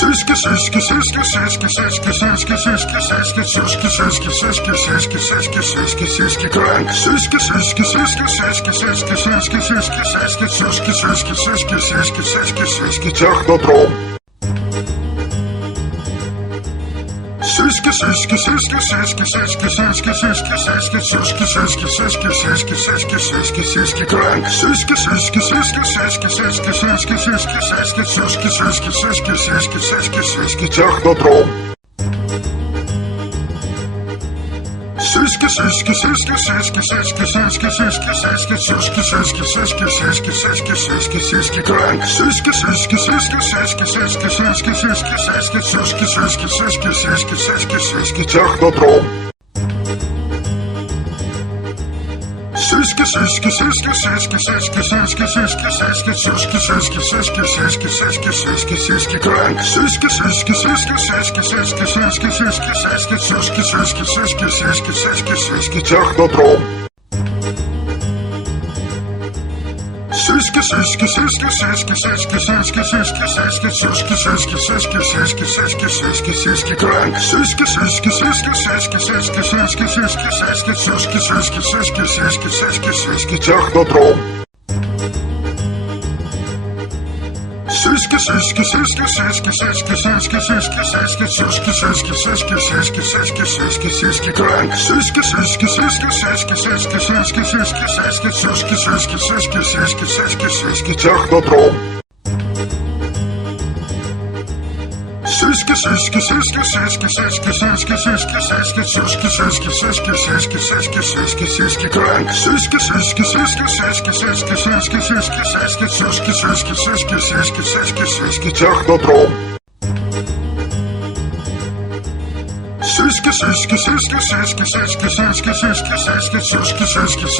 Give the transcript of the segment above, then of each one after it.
Сиськи, сиськи, сиськи, сиськи, сиськи, сиськи, сиськи, сиськи, сиськи, сиськи, сиськи, сиськи, сиськи, сиськи, сиськи, крэнк. Сиськи, сиськи, сиськи, сиськи, сиськи, сиськи, сиськи, сиськи, сиськи, сиськи, сиськи, сиськи, сиськи, сиськи, технодром. Сиськи, сиськи, сиськи, сиськи, сиськи, сиськи, сиськи, сиськи, сиськи, сиськи, сиськи, сиськи, сиськи, сиськи, сиськи, крэнк. Сиськи, сиськи, сиськи, сиськи, сиськи, сиськи, сиськи, сиськи, сиськи, сиськи, сиськи, сиськи, сиськи, сиськи, технодром. Сиськи, сиськи, сиськи, сиськи, сиськи, сиськи, сиськи, сиськи, сиськи, сиськи, сиськи, сиськи, сиськи, сиськи, сиськи, крэнк. Сиськи, сиськи, сиськи, сиськи, сиськи, сиськи, сиськи, сиськи, сиськи, сиськи, сиськи, сиськи, сиськи, сиськи, технодром. Сиськи, сиськи, сиськи, сиськи, сиськи, сиськи, сиськи, сиськи, сиськи, сиськи, сиськи, сиськи, сиськи, сиськи, сиськи, крэнк. Сиськи, сиськи, сиськи, сиськи, сиськи, сиськи, сиськи, сиськи, сиськи, сиськи, сиськи, сиськи, сиськи, сиськи, технодром. Сиськи, сиськи, сиськи, сиськи, сиськи, сиськи, сиськи, сиськи, сиськи, сиськи, сиськи, сиськи, сиськи, сиськи, сиськи, крэнк. Сиськи, сиськи, сиськи, сиськи, сиськи, сиськи, сиськи, сиськи, сиськи, сиськи, сиськи, сиськи, сиськи, сиськи, технодром. Сиськи, сиськи, сиськи, сиськи, сиськи, сиськи, сиськи, сиськи, сиськи, сиськи, сиськи, сиськи, сиськи, сиськи, сиськи, крэнк. Сиськи, сиськи, сиськи, сиськи, сиськи, сиськи, сиськи, сиськи, сиськи, сиськи, сиськи, сиськи, сиськи, сиськи, технодром. Сиськи, сиськи, сиськи, сиськи, сиськи, сиськи, сиськи, сиськи, сиськи, сиськи, сиськи, сиськи, сиськи, сиськи, сиськи, крэнк. Сиськи, сиськи, сиськи, сиськи, сиськи, сиськи, сиськи, сиськи, сиськи, сиськи, сиськи, сиськи, сиськи, сиськи, технодром. Сиськи, сиськи, сиськи, сиськи, сиськи, сиськи, сиськи, сиськи, сиськи, сиськи, сиськи, сиськи, сиськи, сиськи, сиськи, крэнк. Сиськи, сиськи, сиськи, сиськи, сиськи, сиськи, сиськи, сиськи, сиськи, сиськи, сиськи, сиськи, сиськи, сиськи, технодром. Сиськи, сиськи, сиськи, сиськи, сиськи, сиськи, сиськи, сиськи,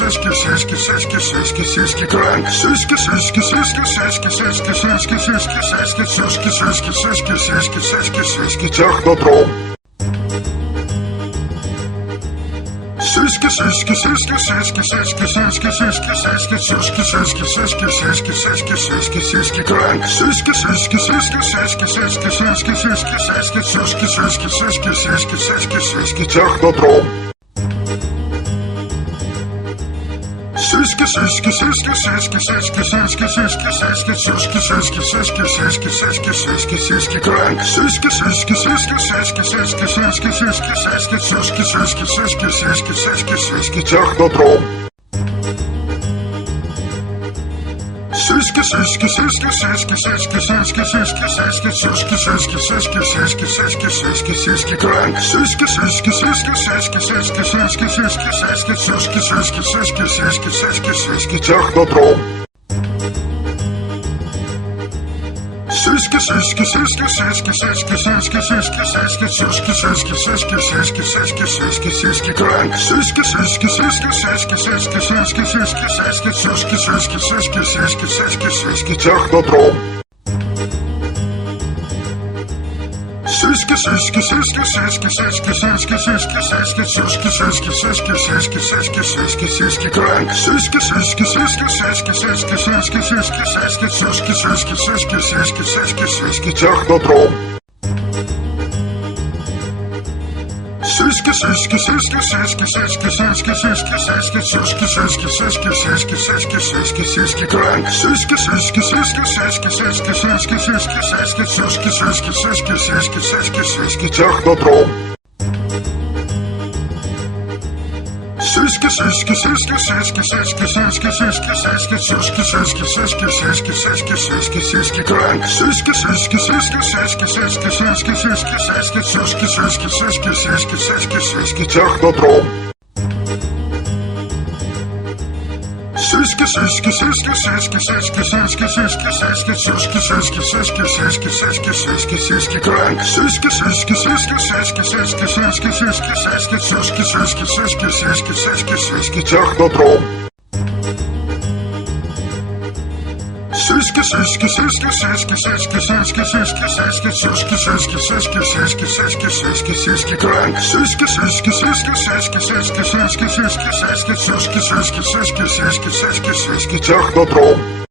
сиськи, сиськи, сиськи, сиськи, сиськи, сиськи, сиськи, крэнк. Сиськи, сиськи, сиськи, сиськи, сиськи, сиськи, сиськи, сиськи, сиськи, сиськи, сиськи, сиськи, сиськи, сиськи, технодром. Сиськи, сиськи, сиськи, сиськи, сиськи, сиськи, сиськи, сиськи, сиськи, сиськи, сиськи, сиськи, сиськи, сиськи, сиськи, крэнк. Сиськи, сиськи, сиськи, сиськи, сиськи, сиськи, сиськи, сиськи, сиськи, сиськи, сиськи, сиськи, сиськи, сиськи, технодром. Сиськи, сиськи, сиськи, сиськи, сиськи, сиськи, сиськи, сиськи, сиськи, сиськи, сиськи, сиськи, сиськи, сиськи, сиськи, крэнк. Сиськи, сиськи, сиськи, сиськи, сиськи, сиськи, сиськи, сиськи, сиськи, сиськи, сиськи, сиськи, сиськи, сиськи, технодром. Сиськи, сиськи, сиськи, сиськи, сиськи, сиськи, сиськи, сиськи, сиськи, сиськи, сиськи, сиськи, сиськи, сиськи, сиськи, крэнк. Сиськи, сиськи, сиськи, сиськи, сиськи, сиськи, сиськи, сиськи, сиськи, сиськи, сиськи, сиськи, сиськи, сиськи, технодром. Сиськи, сиськи, сиськи, сиськи, сиськи, сиськи, сиськи, сиськи, сиськи, сиськи, сиськи, сиськи, сиськи, сиськи, сиськи, крэнк. Сиськи, сиськи, сиськи, сиськи, сиськи, сиськи, сиськи, сиськи, сиськи, сиськи, сиськи, сиськи, сиськи, сиськи, технодром. Сиськи, сиськи, сиськи, сиськи, сиськи, сиськи, сиськи, сиськи, сиськи, сиськи, сиськи, сиськи, сиськи, сиськи, сиськи, крэнк. Сиськи, сиськи, сиськи, сиськи, сиськи, сиськи, сиськи, сиськи, сиськи, сиськи, сиськи, сиськи, сиськи, сиськи, технодром. Сиськи, сиськи, сиськи, сиськи, сиськи, сиськи, сиськи, сиськи, сиськи, сиськи, сиськи, сиськи, сиськи, сиськи, сиськи, крэнк. Сиськи, сиськи, сиськи, сиськи, сиськи, сиськи, сиськи, сиськи, сиськи, сиськи, сиськи, сиськи, сиськи, сиськи, технодром. Сиськи, сиськи, сиськи, сиськи, сиськи, сиськи, сиськи, сиськи, сиськи, сиськи, сиськи, сиськи, сиськи, сиськи, сиськи, крэнк. Сиськи, сиськи, сиськи, сиськи, сиськи, сиськи, сиськи, сиськи, сиськи, сиськи, сиськи, сиськи, сиськи, сиськи, технодром. Сиськи, сиськи, сиськи, сиськи, сиськи, сиськи, сиськи, сиськи, сиськи, сиськи, сиськи, сиськи, сиськи, сиськи, сиськи, крэнк. Сиськи, сиськи, сиськи, сиськи, сиськи, сиськи, сиськи, сиськи, сиськи, сиськи, сиськи, сиськи, сиськи, сиськи, технодром.